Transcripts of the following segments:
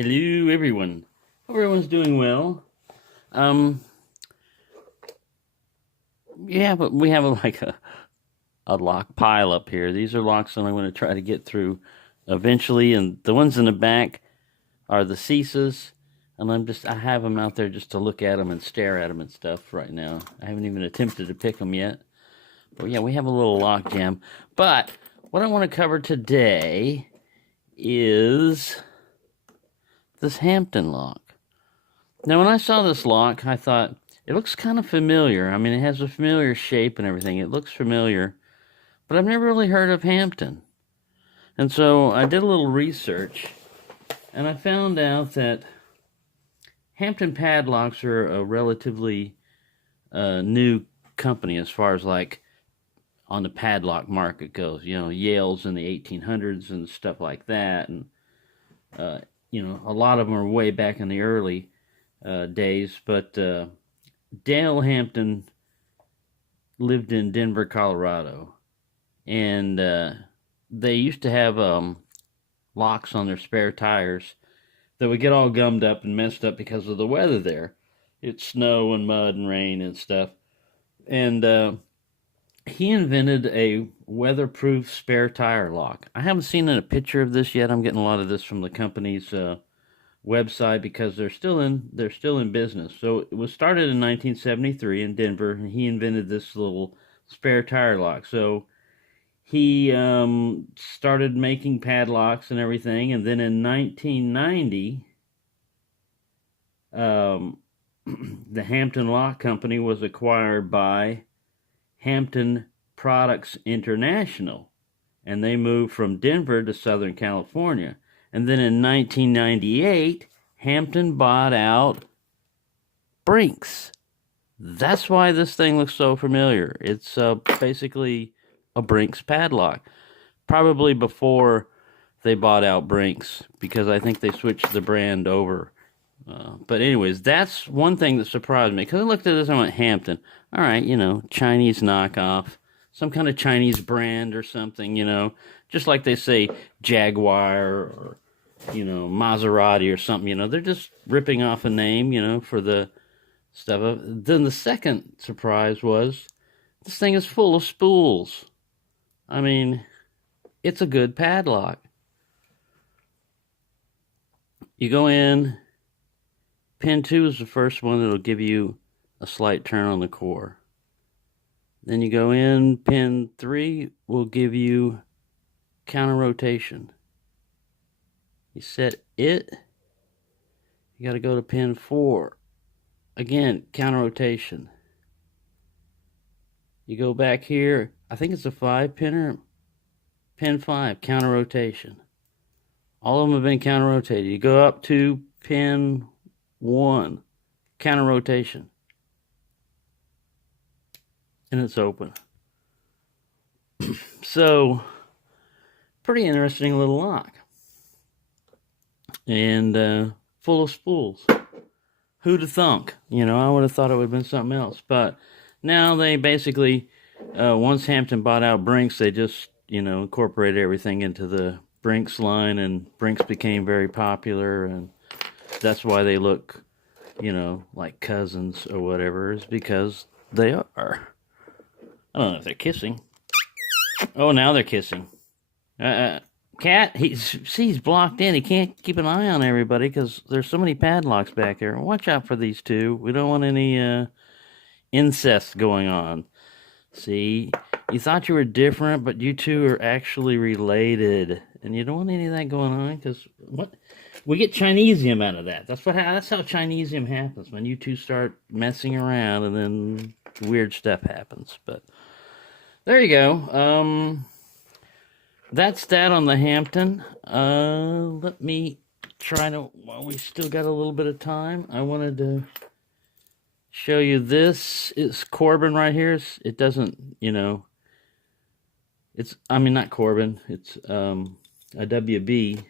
Hello, everyone. Hope everyone's doing well. Um, yeah, but we have a lock pile up here. These are locks that I'm going to try to get through eventually, and the ones in the back are the Ceases, and I have them out there just to look at them and stare at them and stuff right now. I haven't even attempted to pick them yet. But yeah, we have a little lock jam. But what I want to cover today is this Hampton lock. Now, when I saw this lock, I thought, it looks kind of familiar. I mean, it has a familiar shape and everything. It looks familiar, but I've never really heard of Hampton. And so I did a little research, and I found out that Hampton Padlocks are a relatively new company as far as like on the padlock market goes. You know, Yale's in the 1800s and stuff like that. And, a lot of them are way back in the early days, but Dale Hampton lived in Denver, Colorado, and they used to have locks on their spare tires that would get all gummed up and messed up because of the weather there. It's snow and mud and rain and stuff, and he invented a weatherproof spare tire lock. I haven't seen a picture of this yet. I'm getting a lot of this from the company's website because they're still in business. So it was started in 1973 in Denver, and he invented this little spare tire lock. So he started making padlocks and everything, and then in 1990, the Hampton Lock Company was acquired by Hampton Products International, and they moved from Denver to Southern California. And then in 1998, Hampton bought out Brinks. That's why this thing looks so familiar. It's basically a Brinks padlock. Probably before they bought out Brinks, because I think they switched the brand over. But anyways, that's one thing that surprised me, because I looked at this and I went, Hampton. All right, Chinese knockoff. Some kind of Chinese brand or something, just like they say Jaguar or, Maserati or something, they're just ripping off a name, for the stuff. Then the second surprise was this thing is full of spools. I mean, it's a good padlock. You go in, pin 2 is the first one that'll give you a slight turn on the core. Then you go in, pin 3 will give you counter rotation. You set it, you got to go to pin 4. Again, counter rotation. You go back here, I think it's a 5-pinner, pin 5, counter rotation. All of them have been counter rotated. You go up to pin 1, counter rotation. And it's open. So, pretty interesting little lock. And full of spools. Who'd have thunk? I would have thought it would have been something else. But now they basically, once Hampton bought out Brinks, they just, incorporated everything into the Brinks line, and Brinks became very popular, and that's why they look, like cousins or whatever, is because they are. I don't know if they're kissing. Oh, now they're kissing. Cat, he's blocked in. He can't keep an eye on everybody because there's so many padlocks back there. Watch out for these two. We don't want any incest going on. See, you thought you were different, but you two are actually related, and you don't want any of that going on because what? We get Chinesium out of that. That's how Chinesium happens, when you two start messing around, and then weird stuff happens. But there you go. That's that on the Hampton. Let me try to, while we still got a little bit of time, I wanted to show you this. It's Corbin right here. It doesn't, not Corbin. It's a WB.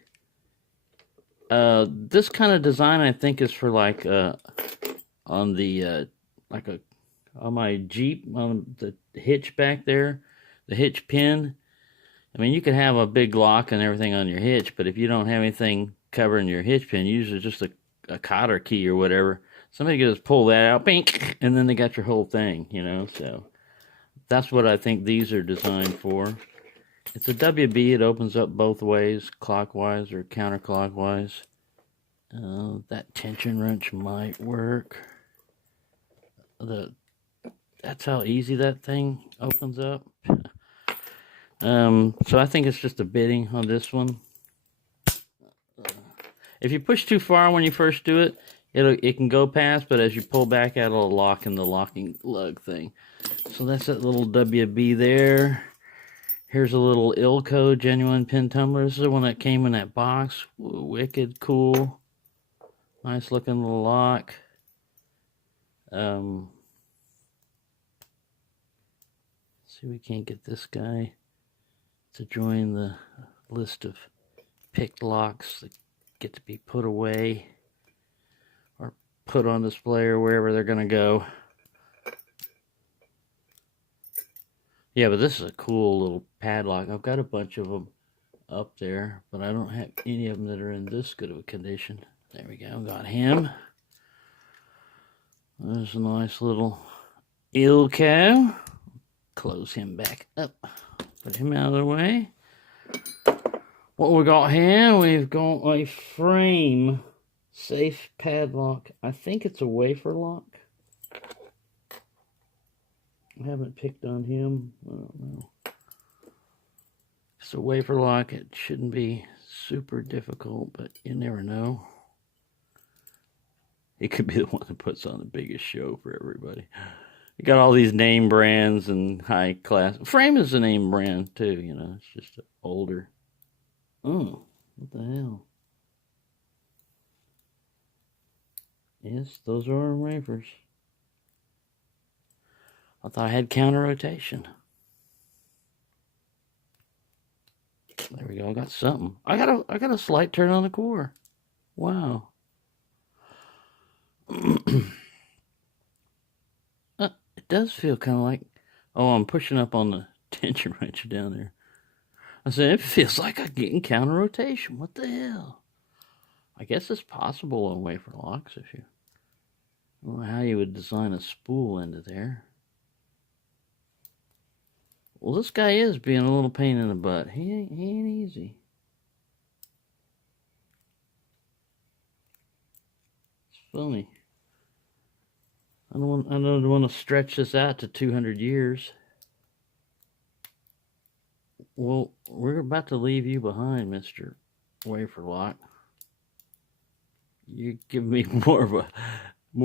This kind of design, I think, is for like on the on my Jeep, on the hitch back there, the hitch pin. I mean, you could have a big lock and everything on your hitch, but if you don't have anything covering your hitch pin, usually just a cotter key or whatever. Somebody can just pull that out, bink, and then they got your whole thing, you know. So that's what I think these are designed for. It's a WB. It opens up both ways, clockwise or counterclockwise. That tension wrench might work. That's how easy that thing opens up. So I think it's just a bitting on this one. If you push too far when you first do it, it can go past, but as you pull back out, it'll lock in the locking lug thing. So that's that little WB there. Here's a little Ilco genuine pin tumbler. This is the one that came in that box. Wicked cool. Nice looking little lock. See if we can't get this guy to join the list of picked locks that get to be put away or put on display or wherever they're going to go. Yeah, but this is a cool little padlock. I've got a bunch of them up there, but I don't have any of them that are in this good of a condition. There we go. Got him. There's a nice little Ilco. Close him back up. Put him out of the way. What we got here, we've got a frame safe padlock. I think it's a wafer lock. I haven't picked on him. I don't know. It's a wafer lock. It shouldn't be super difficult, but you never know. It could be the one that puts on the biggest show for everybody. You got all these name brands and high class. Frame is a name brand too, you know. It's just older. Oh, what the hell? Yes, those are wafers. I thought I had counter rotation. There we go. I got something. I got a slight turn on the core. Wow. It does feel kind of like, oh, I'm pushing up on the tension wrench down there. I said, it feels like I'm getting counter rotation. What the hell? I guess it's possible on wafer locks if you, I don't know how you would design a spool into there. Well, this guy is being a little pain in the butt. He ain't easy. It's funny. I don't want to stretch this out to 200 years. Well, we're about to leave you behind, Mr. Wafer Lock. You give me more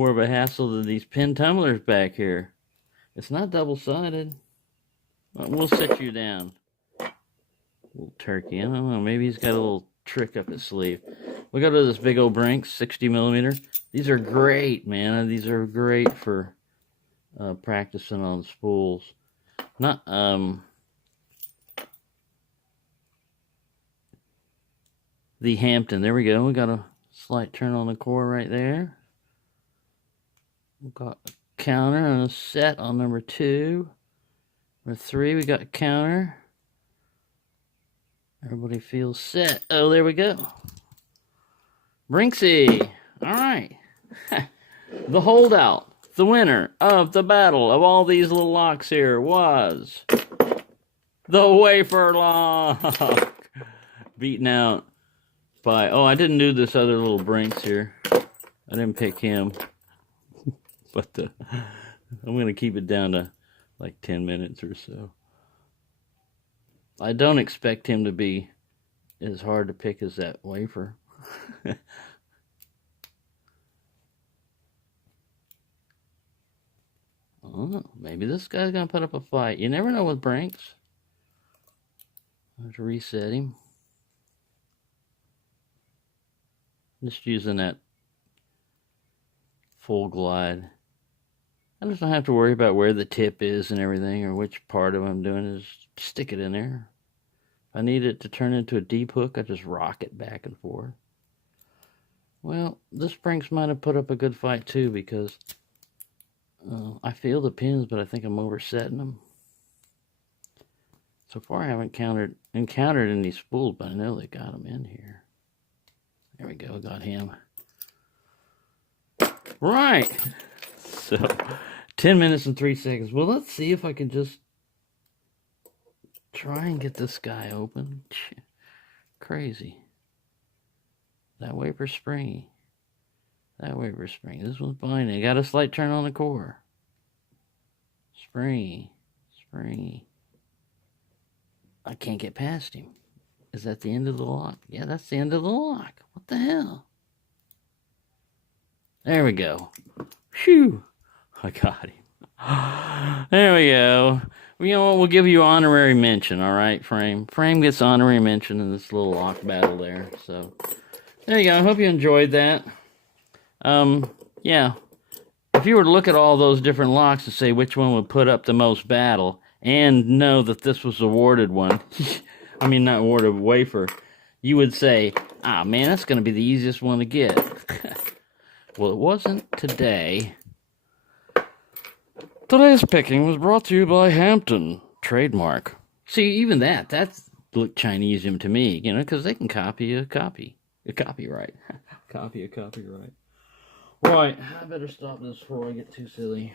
of a hassle than these pin tumblers back here. It's not double-sided. We'll set you down. Little turkey. I don't know. Maybe he's got a little trick up his sleeve. We go to this big old Brinks, 60 millimeter. These are great, man. These are great for practicing on spools. Not the Hampton. There we go. We got a slight turn on the core right there. We've got a counter and a set on number 2. Number 3, we got a counter. Everybody feels set. Oh, there we go. Brinksy. All right. The holdout, the winner of the battle of all these little locks here was the wafer lock. Beaten out by, oh, I didn't do this other little Brinks here. I didn't pick him. But I'm going to keep it down to like 10 minutes or so. I don't expect him to be as hard to pick as that wafer. Oh, maybe this guy's going to put up a fight. You never know with Brinks. I have to reset him. Just using that full glide. I just don't have to worry about where the tip is and everything, or which part of what I'm doing is stick it in there. If I need it to turn into a deep hook, I just rock it back and forth. Well, this Brinks might have put up a good fight too, because I feel the pins, but I think I'm oversetting them. So far I haven't encountered any spools, but I know they got them in here. There we go, got him. Right. So, 10 minutes and 3 seconds. Well, let's see if I can just try and get this guy open. Crazy. That wafer's springy. That wafer's springy. This one's binding. Got a slight turn on the core. Springy. Springy. I can't get past him. Is that the end of the lock? Yeah, that's the end of the lock. What the hell? There we go. Phew. I got him. There we go. You know what? We'll give you honorary mention, all right, Frame? Frame gets honorary mention in this little lock battle there. So, there you go. I hope you enjoyed that. Yeah. If you were to look at all those different locks and say which one would put up the most battle, and know that this was awarded one, I mean, not awarded wafer, you would say, ah, man, that's going to be the easiest one to get. Well, it wasn't today. Today's picking was brought to you by Hampton. Trademark. See, even that's looked Chinesium to me, you know, because they can copy a copy. A copyright. Copy a copyright. Right, I better stop this before I get too silly.